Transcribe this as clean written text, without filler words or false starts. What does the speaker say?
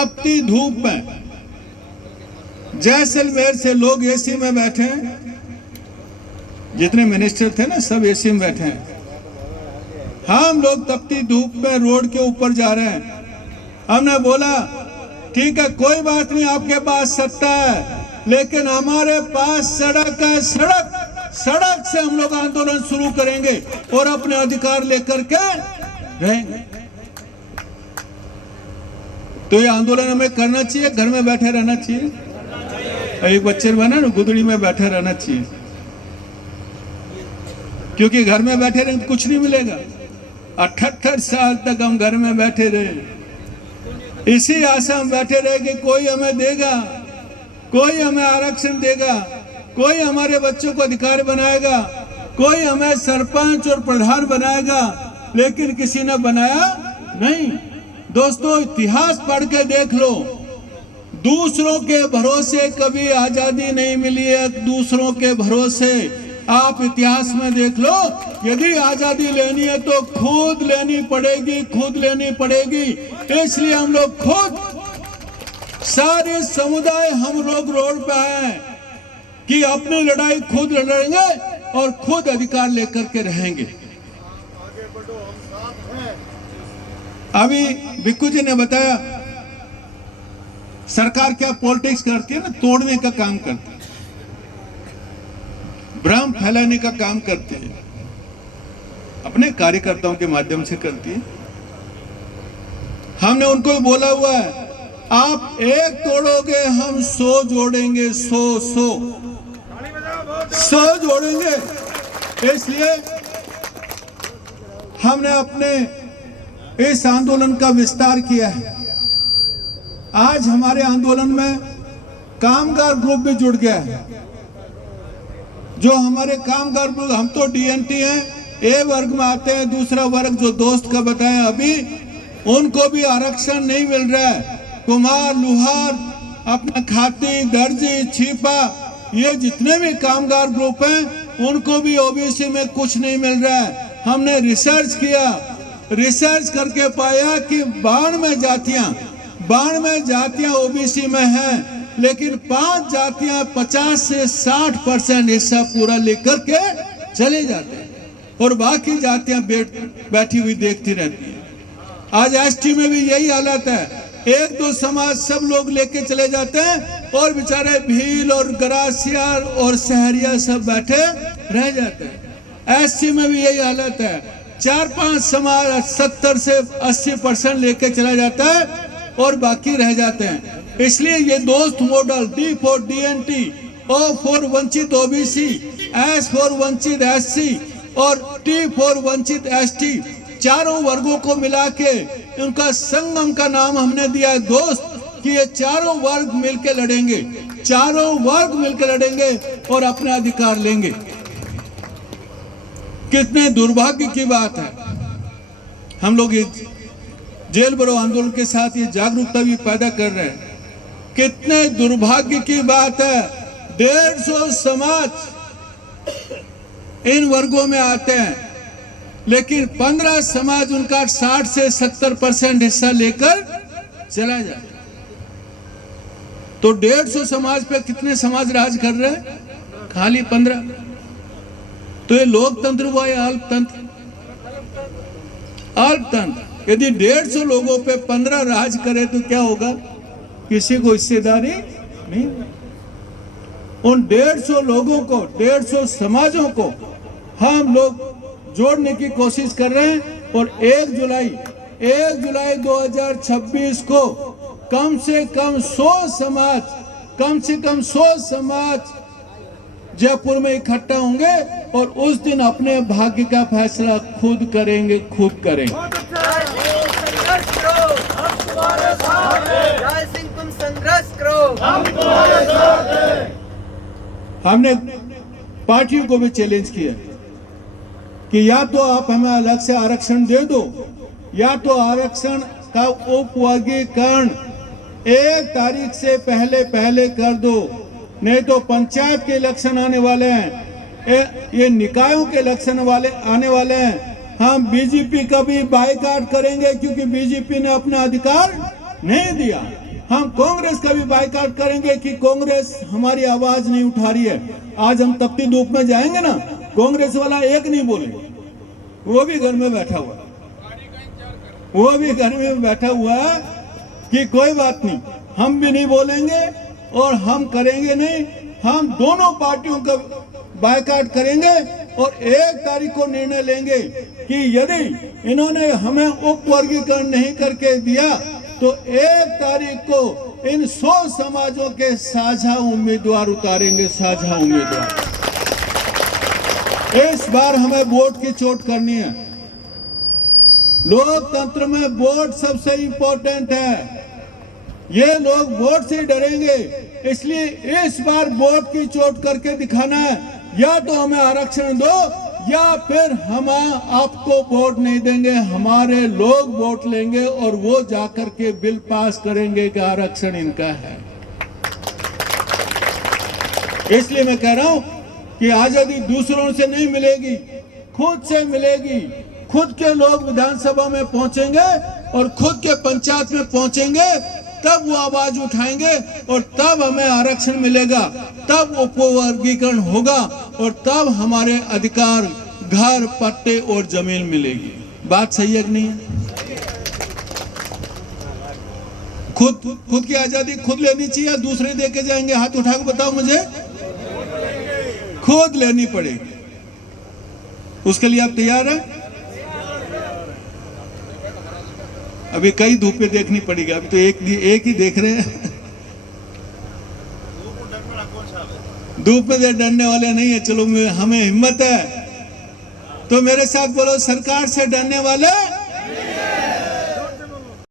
तपती धूप में जैसलमेर से लोग एसी में बैठे हैं, जितने मिनिस्टर थे ना सब एसी में बैठे हैं। हम लोग तपती धूप में रोड के ऊपर जा रहे हैं। हमने बोला ठीक है कोई बात नहीं, आपके पास सत्ता है, लेकिन हमारे पास सड़क है, सड़क से हम लोग आंदोलन शुरू करेंगे और अपने अधिकार लेकर के रहेंगे। तो ये आंदोलन हमें करना चाहिए, घर में बैठे रहना चाहिए। एक बच्चे बना ना, गुदड़ी में बैठे रहना चाहिए, क्योंकि घर में बैठे रहेंगे तो कुछ नहीं मिलेगा। 78 साल तक हम घर में बैठे रहे, इसी आशा हम बैठे रहे कि कोई हमें देगा, कोई हमें आरक्षण देगा, कोई हमारे बच्चों को अधिकारी बनाएगा, कोई हमें सरपंच और प्रधान बनाएगा, लेकिन किसी ने बनाया नहीं। दोस्तों इतिहास पढ़ के देख लो, दूसरों के भरोसे कभी आजादी नहीं मिली है। दूसरों के भरोसे आप इतिहास में देख लो, यदि आजादी लेनी है तो खुद लेनी पड़ेगी, खुद लेनी पड़ेगी। इसलिए हम लोग खुद सारे समुदाय हम लोग रोड पे हैं कि अपनी लड़ाई खुद लड़ेंगे और खुद अधिकार लेकर के रहेंगे। अभी बिक्कू जी ने बताया सरकार क्या पॉलिटिक्स करती है ना, तोड़ने का काम करती है, भ्रम फैलाने का काम करती है, अपने कार्यकर्ताओं के माध्यम से करती है। हमने उनको बोला हुआ है आप एक तोड़ोगे हम 100 जोड़ेंगे, 100 जोड़ेंगे। इसलिए हमने अपने इस आंदोलन का विस्तार किया है। आज हमारे आंदोलन में कामगार ग्रुप भी जुड़ गया है। जो हमारे कामगार ग्रुप, हम तो डीएनटी हैं, ए वर्ग में आते हैं, दूसरा वर्ग जो दोस्त का बताया अभी, उनको भी आरक्षण नहीं मिल रहा है। कुम्हार, लुहार, अपना खाती, दर्जी, छिपा, ये जितने भी कामगार ग्रुप हैं उनको भी ओबीसी में कुछ नहीं मिल रहा है। हमने रिसर्च किया, रिसर्च करके पाया कि 92 जातियां ओबीसी में हैं, लेकिन 5 जातियां 50 से 60% हिस्सा पूरा लेकर के चले जाते हैं और बाकी जातियां बैठी हुई देखती रहती हैं। आज एसटी में भी यही हालत है, 1-2 समाज सब लोग लेके चले जाते हैं और बेचारे भील और गरासिया और सहरिया सब बैठे रह जाते हैं। एससी में भी यही हालत है, 4-5 समाज 70 से 80% लेके चला जाता है और बाकी रह जाते हैं। इसलिए ये दोस्त model D for DNT, O for वंचित ओबीसी, S फॉर वंचित SC और T फॉर वंचित ST, चारों वर्गों को मिला के उनका संगम का नाम हमने दिया है दोस्त, कि ये चारों वर्ग मिलकर लड़ेंगे, चारों वर्ग मिलकर लड़ेंगे और अपना अधिकार लेंगे। कितने दुर्भाग्य की बात है, हम लोग ये जेल भरो आंदोलन के साथ ये जागरूकता भी पैदा कर रहे हैं। कितने दुर्भाग्य की बात है, 150 समाज इन वर्गों में आते हैं, लेकिन 15 समाज उनका 60 से 70% हिस्सा लेकर चला जाए। तो 150 समाज पे कितने समाज राज कर रहे हैं? खाली 15। तो ये लोकतंत्र हुआ या अल्पतंत्र? अल्पतंत्र। यदि 150 लोगों पे 15 राज करे तो क्या होगा? किसी को हिस्सेदारी नहीं। उन 150 लोगों को, 150 समाजों को हम लोग जोड़ने की कोशिश कर रहे हैं और 1 जुलाई 2026 को कम से कम 100 समाज जयपुर में इकट्ठा होंगे और उस दिन अपने भाग्य का फैसला खुद करेंगे। हमने पार्टियों को भी चैलेंज किया कि या तो आप हमें अलग से आरक्षण दे दो, या तो आरक्षण का उपवर्गीकरण 1 तारीख से पहले कर दो, नहीं तो पंचायत के इलेक्शन आने वाले हैं, ये निकायों के इलेक्शन आने वाले हैं। हम बीजेपी का भी बायकॉट करेंगे, क्योंकि बीजेपी ने अपना अधिकार नहीं दिया। हम कांग्रेस का भी बायकॉट करेंगे कि कांग्रेस हमारी आवाज नहीं उठा रही है। आज हम तपती धूप में जाएंगे ना, कांग्रेस वाला एक नहीं बोलेगा, वो भी घर में बैठा हुआ, वो भी घर में बैठा हुआ है कि कोई बात नहीं, हम भी नहीं बोलेंगे और हम करेंगे नहीं। हम दोनों पार्टियों का बायकॉट करेंगे और 1 तारीख को निर्णय लेंगे कि यदि इन्होंने हमें उप वर्गीकरण नहीं करके दिया तो 1 तारीख को इन 100 समाजों के साझा उम्मीदवार उतारेंगे, साझा उम्मीदवार। इस बार हमें वोट की चोट करनी है। लोकतंत्र में वोट सबसे इंपॉर्टेंट है। ये लोग वोट से डरेंगे, इसलिए इस बार वोट की चोट करके दिखाना है। या तो हमें आरक्षण दो या फिर हम आपको वोट नहीं देंगे, हमारे लोग वोट लेंगे और वो जाकर के बिल पास करेंगे कि आरक्षण इनका है। इसलिए मैं कह रहा हूं कि आजादी दूसरों से नहीं मिलेगी, खुद से मिलेगी। खुद के लोग विधानसभा में पहुंचेंगे और खुद के पंचायत में पहुंचेंगे, तब वो आवाज उठाएंगे और तब हमें आरक्षण मिलेगा, तब उपवर्गीकरण होगा और तब हमारे अधिकार, घर, पट्टे और जमीन मिलेगी। बात सही है कि नहीं है? खुद की आजादी खुद लेनी चाहिए, दूसरे दे के जाएंगे? हाथ उठा के बताओ मुझे। खुद लेनी पड़ेगी। उसके लिए आप तैयार हैं? अभी कई धूपें देखनी पड़ेगी, अभी तो एक ही देख रहे हैं। धूप में डरने वाले नहीं है। चलो, हमें हिम्मत है तो मेरे साथ बोलो, सरकार से डरने वाले